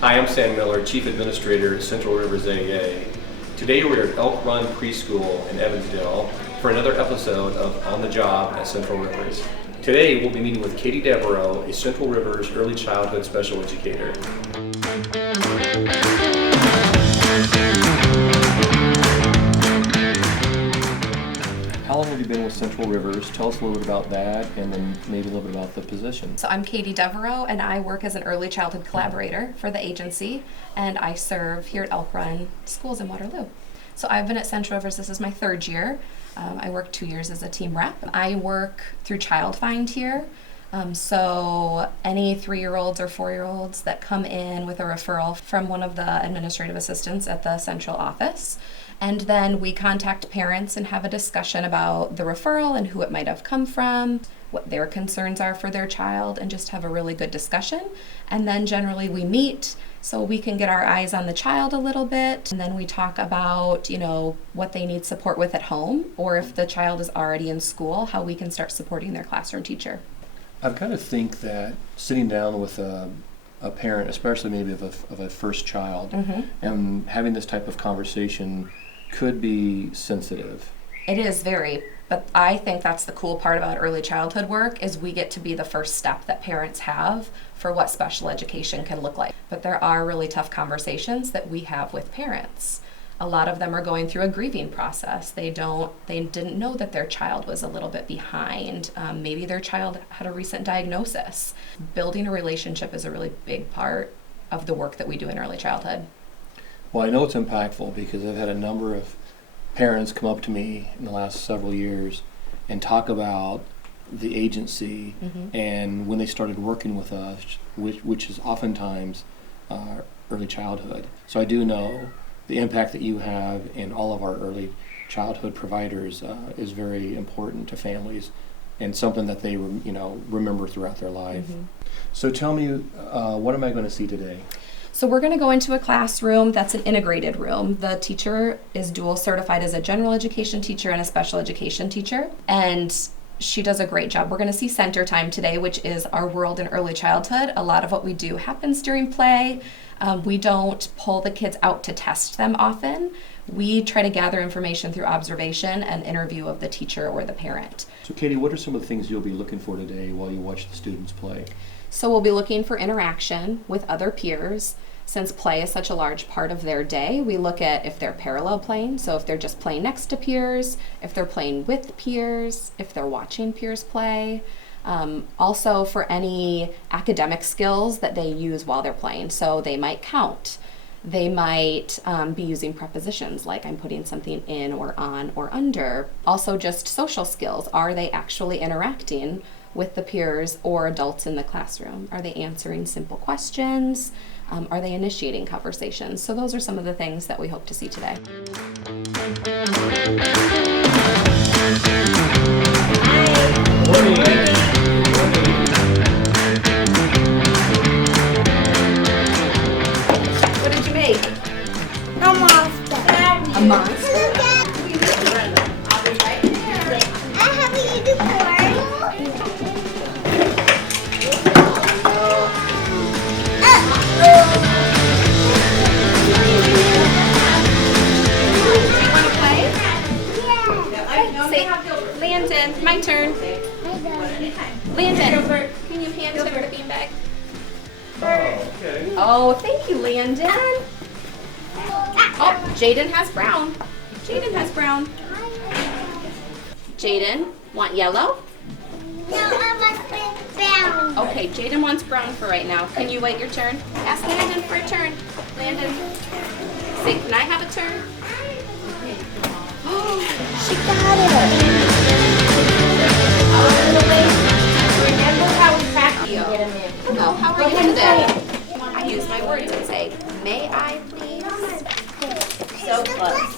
Hi, I'm Sam Miller, Chief Administrator at Central Rivers AEA. Today we're at Elk Run Preschool in Evansdale for another episode of On the Job at Central Rivers. Today we'll be meeting with Katie Devereaux, a Central Rivers early childhood special educator. How long have you been with Central Rivers? Tell us a little bit about that and then maybe a little bit about the position. So I'm Katie Devereaux, and I work as an early childhood collaborator for the agency, and I serve here at Elk Run Schools in Waterloo. So I've been at Central Rivers, this is my third year. I worked 2 years as a team rep. I work through Child Find here. So any 3-year-olds or 4-year-olds that come in with a referral from one of the administrative assistants at the central office, and then we contact parents and have a discussion about the referral and who it might have come from, what their concerns are for their child, and just have a really good discussion. And then generally we meet so we can get our eyes on the child a little bit, and then we talk about, what they need support with at home, or if the child is already in school, how we can start supporting their classroom teacher. I've got to think that sitting down with a parent, especially maybe of a first child, and having this type of conversation could be sensitive. It is very, but I think that's the cool part about early childhood work is we get to be the first step that parents have for what special education can look like. But there are really tough conversations that we have with parents. A lot of them are going through a grieving process. They didn't know that their child was a little bit behind. Maybe their child had a recent diagnosis. Building a relationship is a really big part of the work that we do in early childhood. Well, I know it's impactful because I've had a number of parents come up to me in the last several years and talk about the agency and when they started working with us, which is oftentimes early childhood. So I do know the impact that you have in all of our early childhood providers is very important to families and something that they remember throughout their life. So tell me, what am I going to see today? So we're going to go into a classroom that's an integrated room. The teacher is dual certified as a general education teacher and a special education teacher, and she does a great job. We're going to see center time today, which is our world in early childhood. A lot of what we do happens during play. We don't pull the kids out to test them often. We try to gather information through observation and interview of the teacher or the parent. So Katie, what are some of the things you'll be looking for today while you watch the students play? So we'll be looking for interaction with other peers. Since play is such a large part of their day, we look at if they're parallel playing, so if they're just playing next to peers, if they're playing with peers, if they're watching peers play. Also for any academic skills that they use while they're playing. So they might count. They might be using prepositions like I'm putting something in or on or under. Also just social skills. Are they actually interacting with the peers or adults in the classroom? Are they answering simple questions? Are they initiating conversations? So those are some of the things that we hope to see today. What did you make? A monster. A monster? I have a unicorn. Landon, my turn. Landon, can you hand him the beanbag? Okay. Oh, thank you, Landon. Oh, Jaden has brown. Jaden has brown. Jaden, want yellow? No, I must be brown. Okay, Jaden wants brown for right now. Can you wait your turn? Ask Landon for a turn. Landon, say, can I have a turn? Oh, she got it. Remember how we practiced you. get them in. Hello, how are you today? I use my words and say, may I please? So close.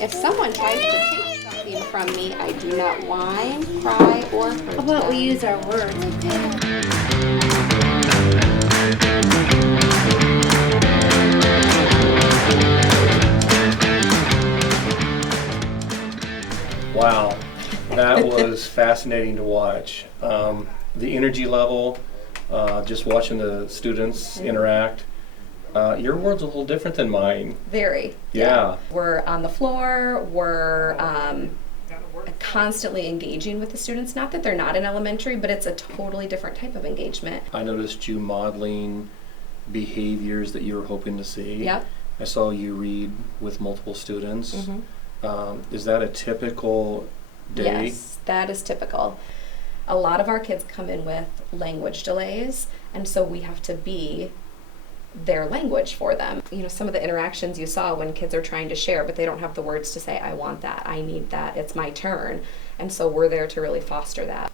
If someone tries to take something from me, I do not whine, cry, or hurt How about them. we use our words? Wow, that was fascinating to watch. The energy level, just watching the students interact, Your world's a little different than mine. Very. Yeah. We're on the floor, we're constantly engaging with the students. Not that they're not in elementary, but it's a totally different type of engagement. I noticed you modeling behaviors that you were hoping to see. Yep. I saw you read with multiple students. Mm-hmm. Is that a typical day? Yes, that is typical. A lot of our kids come in with language delays, and so we have to be their language for them. You know, some of the interactions you saw when kids are trying to share, but they don't have the words to say, I want that, I need that, it's my turn. And so we're there to really foster that.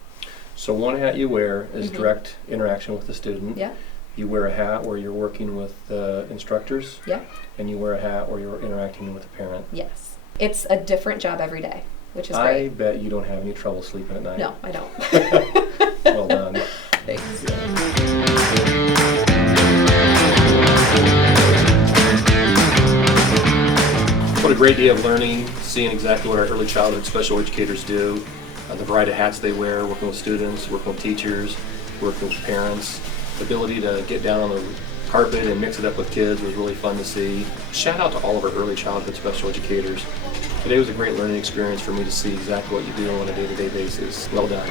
So one hat you wear is Mhm. direct interaction with the student. Yeah, You wear a hat where you're working with the instructors, yeah, and you wear a hat where you're interacting with the parent. yes. It's a different job every day, which is I great. bet you don't have any trouble sleeping at night. No, I don't. Well done. Thanks. What a great day of learning, seeing exactly what our early childhood special educators do, the variety of hats they wear, working with students, working with teachers, working with parents. The ability to get down on the carpet and mix it up with kids was really fun to see. Shout out to all of our early childhood special educators. Today was a great learning experience for me to see exactly what you do on a day-to-day basis. Well done.